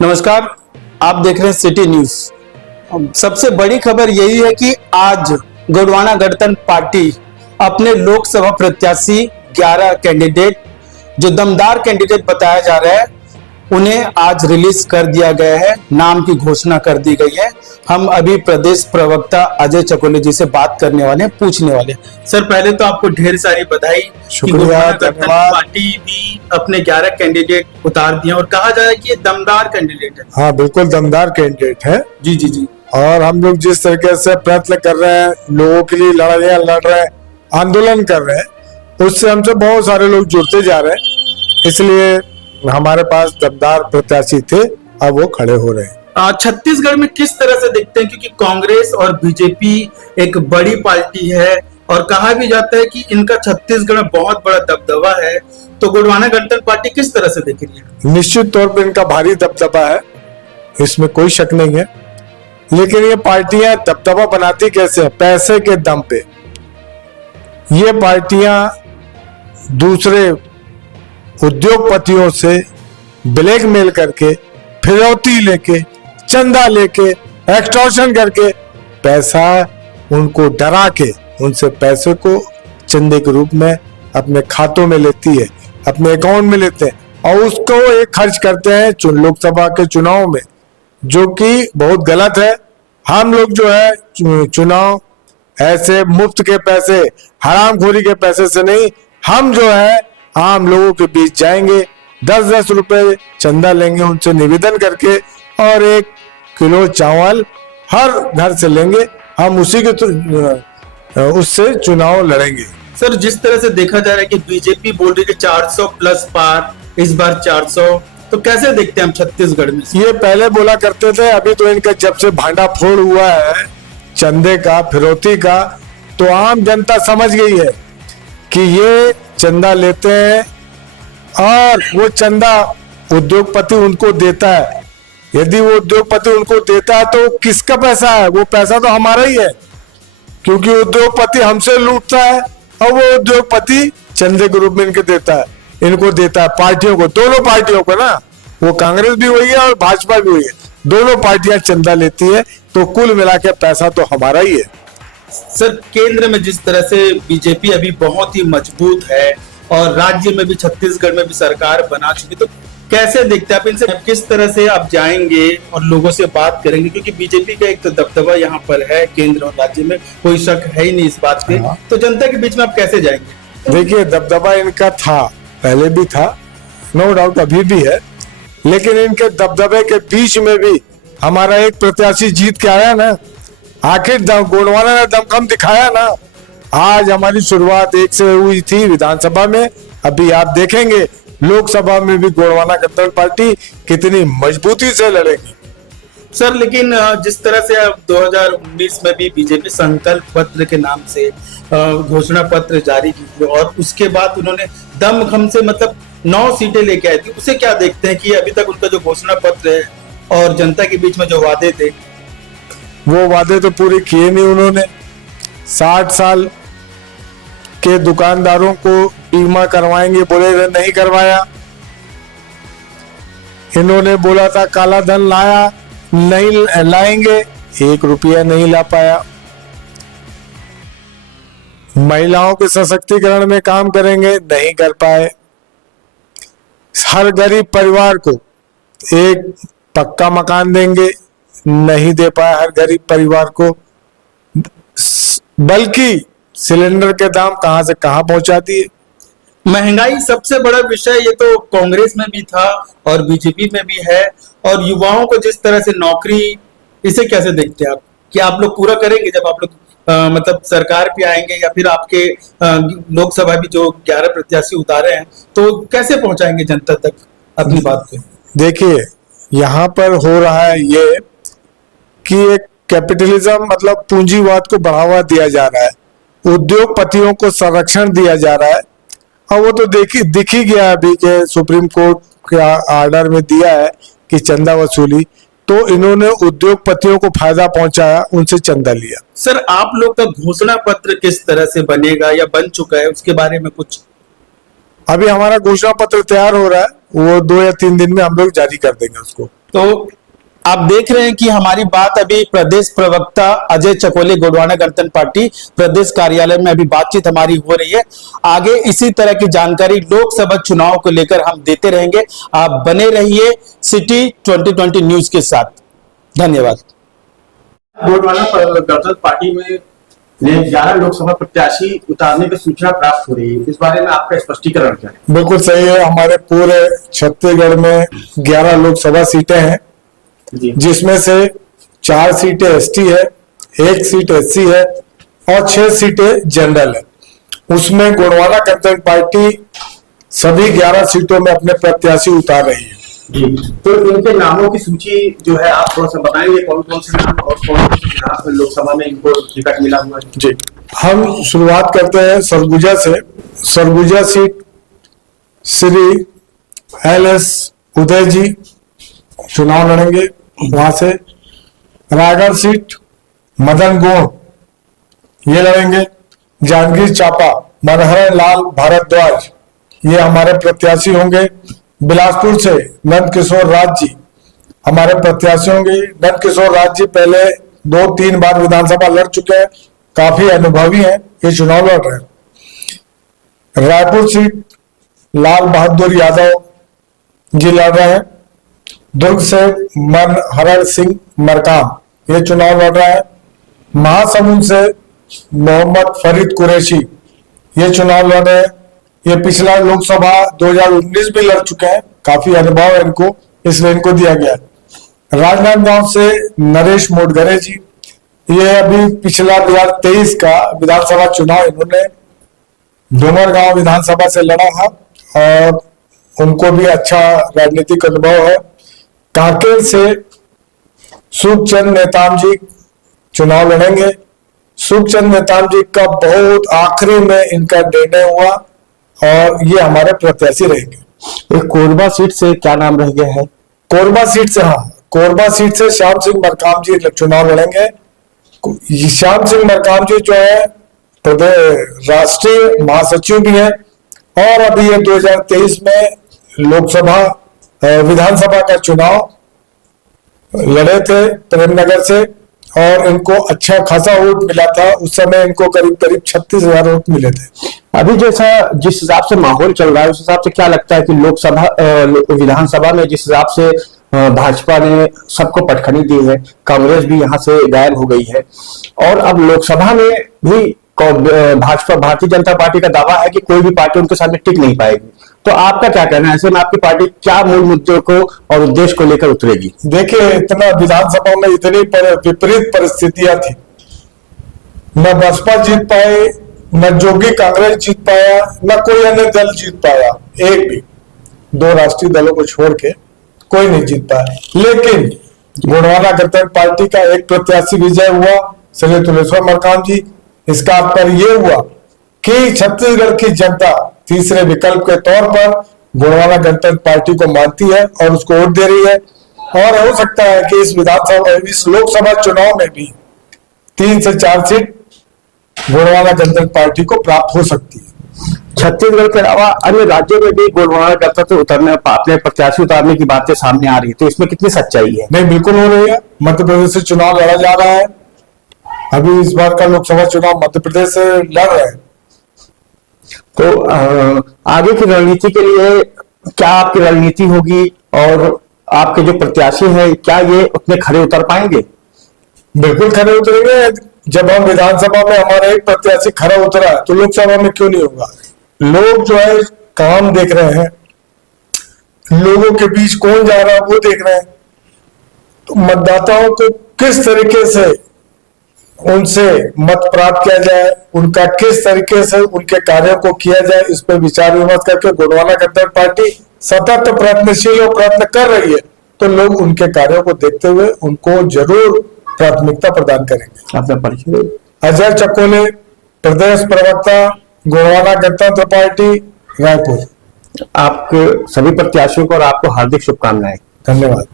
नमस्कार, आप देख रहे हैं सिटी न्यूज। सबसे बड़ी खबर यही है कि आज गोंडवाना गणतंत्र पार्टी अपने लोकसभा प्रत्याशी 11 कैंडिडेट जो दमदार कैंडिडेट बताया जा रहा है उन्हें आज रिलीज कर दिया गया है, नाम की घोषणा कर दी गई है। हम अभी प्रदेश प्रवक्ता अजय चकोले जी से बात करने वाले हैं, पूछने वाले हैं। सर, पहले तो आपको ढेर सारी बधाई, शुक्रिया, धन्यवाद। पार्टी भी अपने 11 कैंडिडेट उतार दिए और कहा जा रहा है कि ये दमदार कैंडिडेट है। हाँ, बिल्कुल दमदार कैंडिडेट है। जी जी जी। और हम लोग जिस तरीके से प्रयत्न कर रहे हैं, लोगों के लिए लड़ाइयाँ लड़ रहे हैं, आंदोलन कर रहे हैं, उससे हमसे बहुत सारे लोग जुड़ते जा रहे हैं। इसलिए हमारे पास दमदार प्रत्याशी थे, अब वो खड़े हो रहे हैं। छत्तीसगढ़ में किस तरह से देखते हैं, क्योंकि कांग्रेस और बीजेपी एक बड़ी पार्टी है और कहा भी जाता है कि इनका छत्तीसगढ़ में बहुत बड़ा दबदबा है, तो गोंडवाना गणतंत्र पार्टी किस तरह से देख रही है? निश्चित तौर पर इनका भारी दबदबा है, इसमें कोई शक नहीं है। लेकिन ये पार्टियां दबदबा बनाती कैसे है? पैसे के दम पे। ये पार्टियां दूसरे उद्योगपतियों से ब्लैकमेल करके, फिरौती लेके, चंदा लेके, एक्सटॉर्शन करके पैसा उनको डरा के उनसे पैसे को चंदे के रूप में अपने खातों में लेती है, अपने अकाउंट में लेते हैं और उसको एक खर्च करते हैं लोकसभा के चुनाव में, जो कि बहुत गलत है। हम लोग जो है चुनाव ऐसे मुफ्त के पैसे, हरामखोरी के पैसे से नहीं, हम जो है आम लोगों के बीच जाएंगे, 10-10 रुपए चंदा लेंगे उनसे निवेदन करके और 1 किलो चावल हर घर से लेंगे, हम उसी के उससे चुनाव लड़ेंगे। सर, जिस तरह से देखा जा रहा है कि बीजेपी बोल रही है 400 प्लस पार, इस बार 400, तो कैसे देखते हैं हम छत्तीसगढ़ में? ये पहले बोला करते थे, अभी तो इनका जब से भांडा फोड़ हुआ है चंदे का, फिरौती का, तो आम जनता समझ गई है कि ये चंदा लेते हैं और वो चंदा उद्योगपति उनको देता है। यदि वो उद्योगपति उनको देता है तो किसका पैसा है? वो पैसा तो हमारा ही है, क्योंकि उद्योगपति हमसे लूटता है और वो उद्योगपति चंदे के रूप में इनको देता है पार्टियों को, दोनों पार्टियों को ना, वो कांग्रेस भी वही है और भाजपा भी वही है, दोनों पार्टियां चंदा लेती है, तो कुल मिला के पैसा तो हमारा ही है। सर, केंद्र में जिस तरह से बीजेपी अभी बहुत ही मजबूत है और राज्य में भी, छत्तीसगढ़ में भी सरकार बना चुकी, तो कैसे देखते हैं आप इनसे, किस तरह से आप जाएंगे और लोगों से बात करेंगे? क्योंकि बीजेपी का एक तो दबदबा यहाँ पर है केंद्र और राज्य में, कोई शक है ही नहीं इस बात पे, तो जनता के बीच में आप कैसे जाएंगे? देखिए, दबदबा इनका था, पहले भी था, नो डाउट अभी भी है, लेकिन इनके दबदबे के बीच में भी हमारा एक प्रत्याशी जीत के आया ना। आखिर गोंडवाना ने दमखम दिखाया ना। आज हमारी शुरुआत 1 से हुई थी विधानसभा में, अभी आप देखेंगे लोकसभा में भी गोंडवाना गणतंत्र पार्टी कितनी मजबूती से लड़ेगी। सर, लेकिन जिस तरह से अब 2019 में भी बीजेपी संकल्प पत्र के नाम से घोषणा पत्र जारी की और उसके बाद उन्होंने दमखम से मतलब 9 सीटें लेके आई थी, उसे क्या देखते हैं कि अभी तक उनका जो घोषणा पत्र है और जनता के बीच में जो वादे थे, वो वादे तो पूरे किए नहीं उन्होंने। 60 साल के दुकानदारों को बीमा करवाएंगे, बोले नहीं करवाया। इन्होंने बोला था काला धन लाया, नहीं लाएंगे, 1 रुपया नहीं ला पाया। महिलाओं के सशक्तिकरण में काम करेंगे, नहीं कर पाए। हर गरीब परिवार को एक पक्का मकान देंगे, नहीं दे पाया हर गरीब परिवार को। बल्कि सिलेंडर के दाम कहां से कहां पहुंचा दिए। महंगाई सबसे बड़ा विषय, ये तो कांग्रेस में भी था और बीजेपी में भी है, और युवाओं को जिस तरह से नौकरी, इसे कैसे देखते हैं आप? क्या आप लोग पूरा करेंगे जब आप लोग मतलब सरकार पे आएंगे, या फिर आपके लोकसभा भी जो 11 प्रत्याशी उतारे हैं, तो कैसे पहुंचाएंगे जनता तक अपनी बात को? देखिए, यहाँ पर हो रहा है ये कि एक कैपिटलिज्म मतलब पूंजीवाद को बढ़ावा दिया जा रहा है, उद्योगपतियों को संरक्षण दिया जा रहा है, और वो तो दिख ही गया अभी के सुप्रीम कोर्ट के ऑर्डर में दिया है कि चंदा वसूली, तो इन्होंने उद्योगपतियों को फायदा पहुंचाया, उनसे चंदा लिया। सर, आप लोग का घोषणा पत्र किस तरह से बनेगा या बन चुका है, उसके बारे में कुछ? अभी हमारा घोषणा पत्र तैयार हो रहा है, वो 2 या 3 दिन में हम लोग जारी कर देंगे उसको। तो आप देख रहे हैं कि हमारी बात अभी प्रदेश प्रवक्ता अजय चकोले गोंडवाना गणतंत्र पार्टी प्रदेश कार्यालय में अभी बातचीत हमारी हो रही है। आगे इसी तरह की जानकारी लोकसभा चुनाव को लेकर हम देते रहेंगे। आप बने रहिए सिटी 2020 न्यूज के साथ। धन्यवाद। गोंडवाना गणतंत्र पार्टी में 11 लोकसभा प्रत्याशी उतारने की सूचना प्राप्त हो रही है, इस बारे में आपका स्पष्टीकरण क्या है? बिल्कुल सही है। हमारे पूरे छत्तीसगढ़ में 11 लोकसभा सीटें हैं, जिसमें से 4 सीटें एसटी है, 1 सीट एससी है और 6 सीटें जनरल है। उसमें गोंडवाना गणतंत्र पार्टी सभी 11 सीटों में अपने प्रत्याशी उतार रही है। तो इनके नामों की सूची जो है आप थोड़ा सा बताएंगे, कौन कौन से नाम और कौन कौन लोकसभा में इनको टिकट मिला हुआ है? जी, हम शुरुआत करते हैं सरगुजा से। सरगुजा सीट श्री LS उदय जी चुनाव लड़ेंगे वहां से। रायगढ़ सीट मदन गोड़ ये लड़ेंगे। जांजगीर चांपा मनहर लाल भारद्वाज ये हमारे प्रत्याशी होंगे। बिलासपुर से नंद किशोर राज जी हमारे प्रत्याशी होंगे। नंद किशोर राज जी पहले 2-3 बार विधानसभा लड़ चुके हैं, काफी अनुभवी हैं, ये चुनाव लड़ रहे हैं। रायपुर सीट लाल बहादुर यादव जी लड़ रहे हैं। दुर्ग से मनहर सिंह मरकाम ये चुनाव लड़ रहा है। महासमुंद से मोहम्मद फरीद कुरैशी ये चुनाव लड़ रहे हैं। ये पिछला लोकसभा 2019 भी लड़ चुके हैं, काफी अनुभव है इनको, इसलिए इनको दिया गया है। राजनांदगांव से नरेश मोटघरे जी ये अभी पिछला 2023 का विधानसभा चुनाव इन्होंने डोंगरगांव विधानसभा से लड़ा था और उनको भी अच्छा राजनीतिक अनुभव है। कांकेर से सुखचंद नेताम जी चुनाव लड़ेंगे। सुखचंद नेताम जी का बहुत आखिरी में इनका निर्णय हुआ और ये हमारे प्रत्याशी रहेंगे। एक कोरबा सीट से क्या नाम रह गया है? कोरबा सीट से, हाँ, कोरबा सीट से श्याम सिंह मरकाम जी चुनाव लड़ेंगे। श्याम सिंह मरकाम जी जो है प्रदेश राष्ट्रीय महासचिव भी है और अभी ये 2023 में लोकसभा विधानसभा का चुनाव लड़े थे प्रेमनगर से और इनको अच्छा खासा वोट मिला था। उस समय इनको करीब 36,000 वोट मिले थे। अभी जैसा जिस हिसाब से माहौल चल रहा है उस हिसाब से क्या लगता है कि लोकसभा विधानसभा में जिस हिसाब से भाजपा ने सबको पटखनी दी है, कांग्रेस भी यहाँ से गायब हो गई है और अब लोकसभा में भी भाजपा भारतीय जनता पार्टी का दावा है कि कोई भी पार्टी उनके सामने टिक नहीं पाएगी, तो आपका क्या कहना है? ऐसे में आपकी पार्टी क्या मूल मुद्दों को और उद्देश्य को लेकर उतरेगी? देखिए, इतना विधानसभा में इतनी विपरीत परिस्थितियां थी, न बसपा जीत पाए, न जोगी कांग्रेस जीत पाया, न कोई अन्य दल जीत पाया, एक भी 2 राष्ट्रीय दलों को छोड़ के कोई नहीं जीत पाया। लेकिन गोंडवाना गणतंत्र पार्टी का एक प्रत्याशी विजय हुआ, श्री तुलेश्वर मरकाम जी। इसका तात्पर्य ये हुआ कि छत्तीसगढ़ की जनता तीसरे विकल्प के तौर पर गोंडवाना गणतंत्र पार्टी को मानती है और उसको वोट दे रही है और हो सकता है कि इस लोकसभा चुनाव में भी 3 से 4 सीट गोंडवाना गणतंत्र पार्टी को प्राप्त हो सकती है। छत्तीसगढ़ के अलावा अन्य राज्यों में भी गोंडवाना गणतंत्र उतरने अपने प्रत्याशी उतारने की बातें सामने आ रही है, तो इसमें कितनी सच्चाई है? नहीं, बिल्कुल हो रही है। मध्य प्रदेश से चुनाव लड़ा जा रहा है। अभी इस बार का लोकसभा चुनाव मध्य प्रदेश से लड़ रहे हैं। तो आगे की रणनीति के लिए क्या आपकी रणनीति होगी और आपके जो प्रत्याशी हैं क्या ये उतने खड़े उतर पाएंगे? बिल्कुल खड़े उतरेंगे। जब हम विधानसभा में हमारा एक प्रत्याशी खड़ा उतरा तो लोकसभा में क्यों नहीं होगा? लोग जो है काम देख रहे हैं, लोगों के बीच कौन जा रहा है वो देख रहे हैं। तो मतदाताओं को किस तरीके से उनसे मत प्राप्त किया जाए, उनका किस तरीके से उनके कार्यों को किया जाए, इस पर विचार विमर्श करके गोंडवाना गणतंत्र पार्टी सतत प्रयत्नशील और प्रयत्न कर रही है। तो लोग उनके कार्यों को देखते हुए उनको जरूर प्राथमिकता प्रदान करेंगे। अपना परिचय। अजय चकोले, प्रदेश प्रवक्ता, गोंडवाना गणतंत्र पार्टी, रायपुर। आपके सभी प्रत्याशियों को और आपको हार्दिक शुभकामनाएं। धन्यवाद।